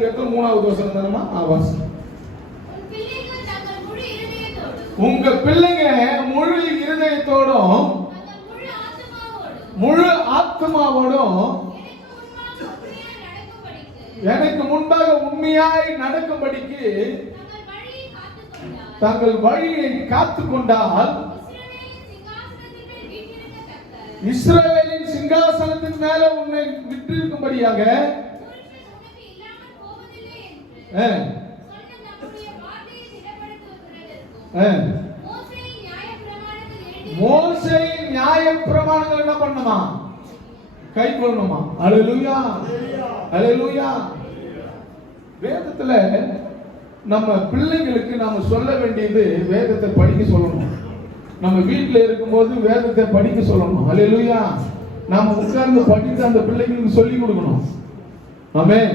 மூணாவது வசனம் தானமா ஆவாஸ். உங்க பிள்ளைங்க முழு இருதயத்தோடும் முழு ஆத்மாவோடும் எனக்கு முன்பாக உண்மையாய் நடக்கும்படிக்கு தங்கள் வழியை காத்து கொண்டால் இஸ்ரவேலின் சிங்காசனத்தின் மேல உன்னை விட்டிருக்கும்படியாக மோசே நியாய பிரமாணங்கள் என்ன பண்ணுமா? கை கொள்ளணுமா? அல்லேலூயா, அல்லேலூயா. வேதத்துல நம்ம பிள்ளைங்களுக்கு நாம சொல்ல வேண்டியது வேதத்தை படிக்க சொல்லணும். நம்ம வீட்டில் இருக்கும்போது வேதத்தை படிக்க சொல்லணும். அல்லேலூயா. நாம உட்கார்ந்து படித்து அந்த பிள்ளைங்களுக்கு சொல்லி கொடுக்கணும். ஆமென்.